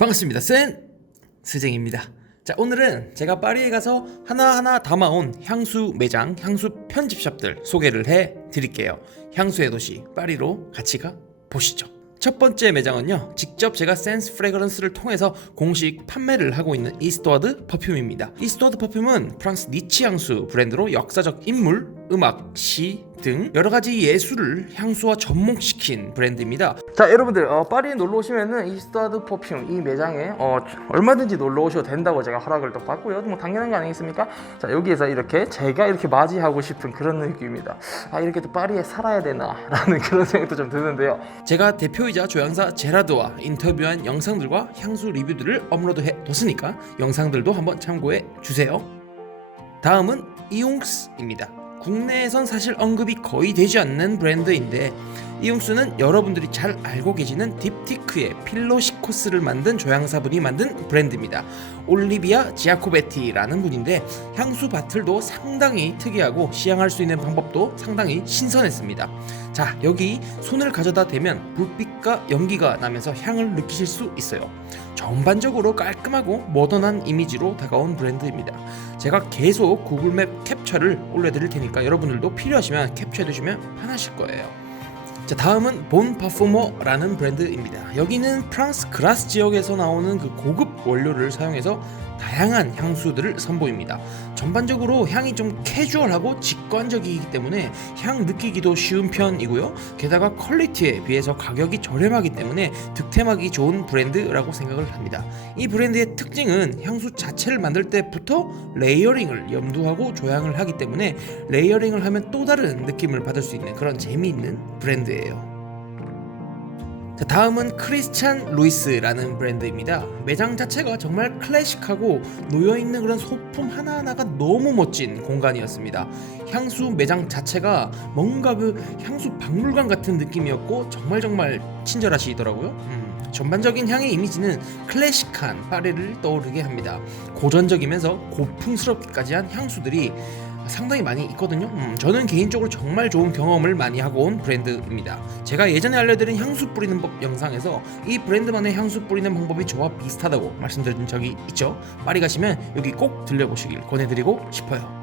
반갑습니다. 센 스쟁입니다. 자, 오늘은 제가 파리에 가서 하나하나 담아온 향수 매장, 향수 편집샵들 소개를 해 드릴게요. 향수의 도시 파리로 같이 가 보시죠. 첫 번째 매장은요. 직접 제가 센스 프레그런스를 통해서 공식 판매를 하고 있는 이스토어드 퍼퓸입니다. 이스토어드 퍼퓸은 프랑스 니치 향수 브랜드로 역사적 인물, 음악, 시 등 여러 가지 예술을 향수와 접목시킨 브랜드입니다. 자, 여러분들 어, 파리에 놀러 오시면은 이스토어드 퍼퓸 이 매장에 어, 얼마든지 놀러 오셔도 된다고 제가 허락을 또 받고요. 뭐 당연한 거 아니겠습니까? 자, 여기에서 이렇게 제가 이렇게 맞이하고 싶은 그런 느낌입니다. 아, 이렇게 또 파리에 살아야 되나라는 그런 생각도 좀 드는데요. 제가 대표이자 조향사 제라드와 인터뷰한 영상들과 향수 리뷰들을 업로드해 뒀으니까 영상들도 한번 참고해 주세요. 다음은 이용스입니다. 국내에선 사실 언급이 거의 되지 않는 브랜드인데 이용스는 여러분들이 잘 알고 계시는 딥티크의 필로시코스를 만든 조향사분이 만든 브랜드입니다. 올리비아 지아코베티라는 분인데 향수 바틀도 상당히 특이하고 시향할 수 있는 방법도 상당히 신선했습니다. 자 여기 손을 가져다 대면 불빛과 연기가 나면서 향을 느끼실 수 있어요. 전반적으로 깔끔하고 모던한 이미지로 다가온 브랜드입니다. 제가 계속 구글맵 캡처를 올려드릴 테니까 여러분들도 필요하시면 캡처해두시면 편하실 거예요. 자 다음은 본 파푸머라는 브랜드입니다. 여기는 프랑스 그라스 지역에서 나오는 그 고급 원료를 사용해서 다양한 향수들을 선보입니다. 전반적으로 향이 좀 캐주얼하고 직관적이기 때문에 향 느끼기도 쉬운 편이고요. 게다가 퀄리티에 비해서 가격이 저렴하기 때문에 득템하기 좋은 브랜드라고 생각을 합니다. 이 브랜드의 특징은 향수 자체를 만들 때부터 레이어링을 염두하고 조향을 하기 때문에 레이어링을 하면 또 다른 느낌을 받을 수 있는 그런 재미있는 브랜드예요. 자, 다음은 크리스찬 루이스라는 브랜드입니다. 매장 자체가 정말 클래식하고 놓여있는 그런 소품 하나하나가 너무 멋진 공간이었습니다. 향수 매장 자체가 뭔가 그 향수 박물관 같은 느낌이었고 정말 정말 친절하시더라고요. 음, 전반적인 향의 이미지는 클래식한 파리를 떠오르게 합니다. 고전적이면서 고풍스럽기까지 한 향수들이 상당히 많이 있거든요. 음, 저는 개인적으로 정말 좋은 경험을 많이 하고 온 브랜드입니다. 제가 예전에 알려드린 향수 뿌리는 법 영상에서 이 브랜드만의 향수 뿌리는 방법이 저와 비슷하다고 말씀드린 적이 있죠. 파리 가시면 여기 꼭 들려보시길 권해드리고 싶어요.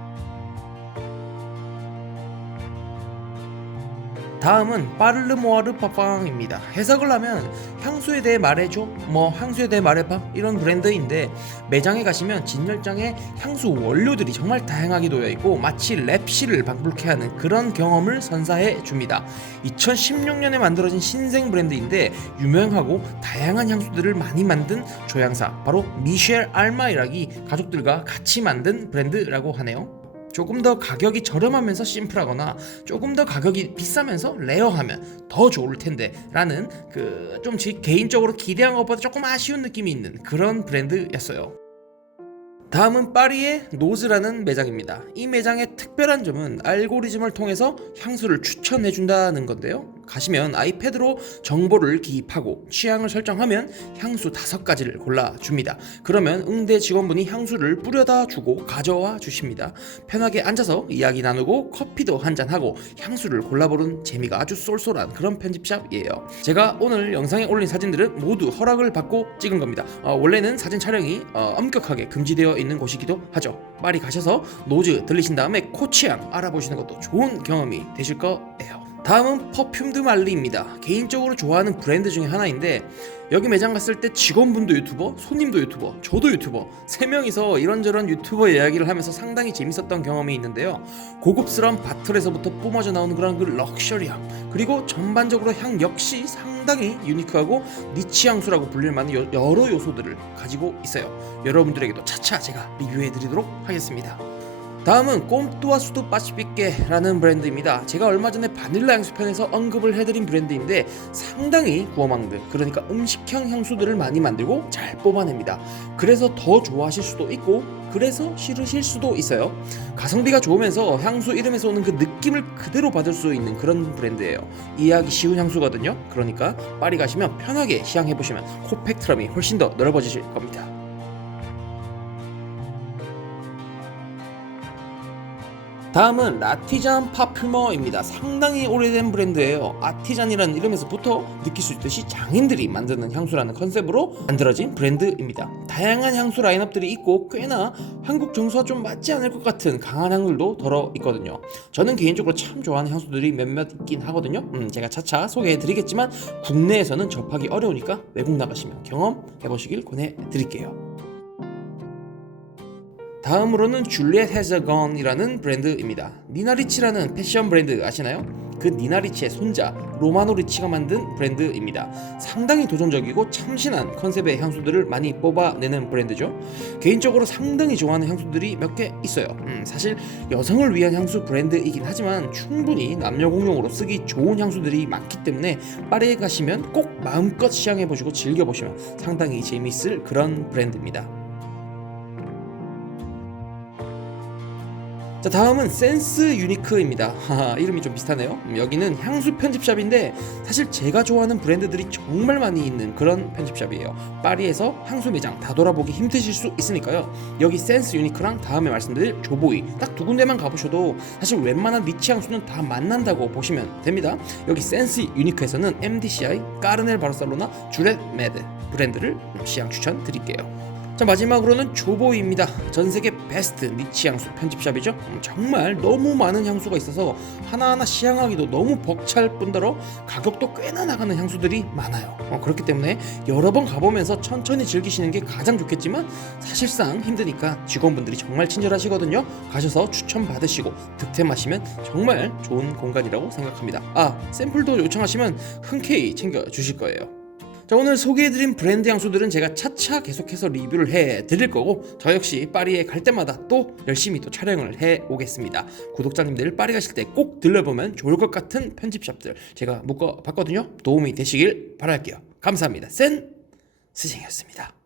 다음은 파르르모아르 파팡입니다. 해석을 하면 향수에 대해 말해줘, 뭐 향수에 대해 말해봐 이런 브랜드인데 매장에 가시면 진열장에 향수 원료들이 정말 다양하게 놓여 있고 마치 랩실을 방불케 하는 그런 경험을 선사해 줍니다. 2016년에 만들어진 신생 브랜드인데 유명하고 다양한 향수들을 많이 만든 조향사 바로 미셸 알마이락이 가족들과 같이 만든 브랜드라고 하네요. 조금 더 가격이 저렴하면서 심플하거나 조금 더 가격이 비싸면서 레어하면 더 좋을 텐데 라는 그 좀 개인적으로 기대한 것보다 조금 아쉬운 느낌이 있는 그런 브랜드였어요. 다음은 파리의 노즈라는 매장입니다. 이 매장의 특별한 점은 알고리즘을 통해서 향수를 추천해 준다는 건데요. 가시면 아이패드로 정보를 기입하고 취향을 설정하면 향수 다섯 가지를 골라 줍니다. 그러면 응대 직원분이 향수를 뿌려다 주고 가져와 주십니다. 편하게 앉아서 이야기 나누고 커피도 한잔 하고 향수를 골라보는 재미가 아주 쏠쏠한 그런 편집샵이에요. 제가 오늘 영상에 올린 사진들은 모두 허락을 받고 찍은 겁니다. 어, 원래는 사진 촬영이 어, 엄격하게 금지되어 있는 곳이기도 하죠. 파리 가셔서 노즈 들리신 다음에 코치향 알아보시는 것도 좋은 경험이 되실 거예요. 다음은 퍼퓸드 말리입니다. 개인적으로 좋아하는 브랜드 중에 하나인데 여기 매장 갔을 때 직원분도 유튜버, 손님도 유튜버, 저도 유튜버 세 명이서 이런저런 유튜버 이야기를 하면서 상당히 재밌었던 경험이 있는데요. 고급스러운 바틀에서부터 뿜어져 나오는 그런 그 럭셔리함 그리고 전반적으로 향 역시 상당히 유니크하고 니치 향수라고 불릴 만한 여- 여러 요소들을 가지고 있어요. 여러분들에게도 차차 제가 리뷰해 드리도록 하겠습니다. 다음은 꼼뚜아 수도 빠시피케라는 브랜드입니다. 제가 얼마 전에 바닐라 향수 편에서 언급을 해드린 브랜드인데 상당히 구어망드 그러니까 음식형 향수들을 많이 만들고 잘 뽑아냅니다. 그래서 더 좋아하실 수도 있고 그래서 싫으실 수도 있어요. 가성비가 좋으면서 향수 이름에서 오는 그 느낌을 그대로 받을 수 있는 그런 브랜드예요. 이해하기 쉬운 향수거든요. 그러니까 파리 가시면 편하게 시향해 보시면 코펙트럼이 훨씬 더 넓어지실 겁니다. 다음은 라티잔 파퓨머입니다. 상당히 오래된 브랜드예요. 아티잔이라는 이름에서부터 느낄 수 있듯이 장인들이 만드는 향수라는 컨셉으로 만들어진 브랜드입니다. 다양한 향수 라인업들이 있고 꽤나 한국 정서와 좀 맞지 않을 것 같은 강한 향들도 덜어 있거든요. 저는 개인적으로 참 좋아하는 향수들이 몇몇 있긴 하거든요. 음, 제가 차차 소개해드리겠지만 국내에서는 접하기 어려우니까 외국 나가시면 경험해보시길 권해드릴게요. 다음으로는 줄리엣 헤저건이라는 브랜드입니다. 니나리치라는 패션 브랜드 아시나요? 그 니나리치의 손자 로마노 리치가 만든 브랜드입니다. 상당히 도전적이고 참신한 컨셉의 향수들을 많이 뽑아내는 브랜드죠. 개인적으로 상당히 좋아하는 향수들이 몇 개 있어요. 음, 사실 여성을 위한 향수 브랜드이긴 하지만 충분히 남녀 공용으로 쓰기 좋은 향수들이 많기 때문에 파리에 가시면 꼭 마음껏 시향해 보시고 즐겨 보시면 상당히 재미있을 그런 브랜드입니다. 자 다음은 센스 유니크입니다. 이름이 좀 비슷하네요. 음, 여기는 향수 편집샵인데 사실 제가 좋아하는 브랜드들이 정말 많이 있는 그런 편집샵이에요. 파리에서 향수 매장 다 돌아보기 힘드실 수 있으니까요. 여기 센스 유니크랑 다음에 말씀드릴 조보이 딱 두 군데만 가보셔도 사실 웬만한 니치 향수는 다 만난다고 보시면 됩니다. 여기 센스 유니크에서는 MDCI, 까르넬 바르셀로나, 주렛 매드 브랜드를 시향 추천 드릴게요. 자 마지막으로는 조보이입니다. 전 세계 베스트 니치 향수 편집샵이죠. 음, 정말 너무 많은 향수가 있어서 하나하나 시향하기도 너무 벅찰 뿐더러 가격도 꽤나 나가는 향수들이 많아요. 어, 그렇기 때문에 여러 번 가보면서 천천히 즐기시는 게 가장 좋겠지만 사실상 힘드니까 직원분들이 정말 친절하시거든요. 가셔서 추천 받으시고 득템하시면 정말 좋은 공간이라고 생각합니다. 아 샘플도 요청하시면 흔쾌히 챙겨 주실 거예요. 자 오늘 소개해드린 브랜드 향수들은 제가 차차 계속해서 리뷰를 해 드릴 거고 저 역시 파리에 갈 때마다 또 열심히 또 촬영을 해 오겠습니다. 구독자님들 파리 가실 때 꼭 들려보면 좋을 것 같은 편집샵들 제가 묶어 봤거든요. 도움이 되시길 바랄게요. 감사합니다. 센 스승이었습니다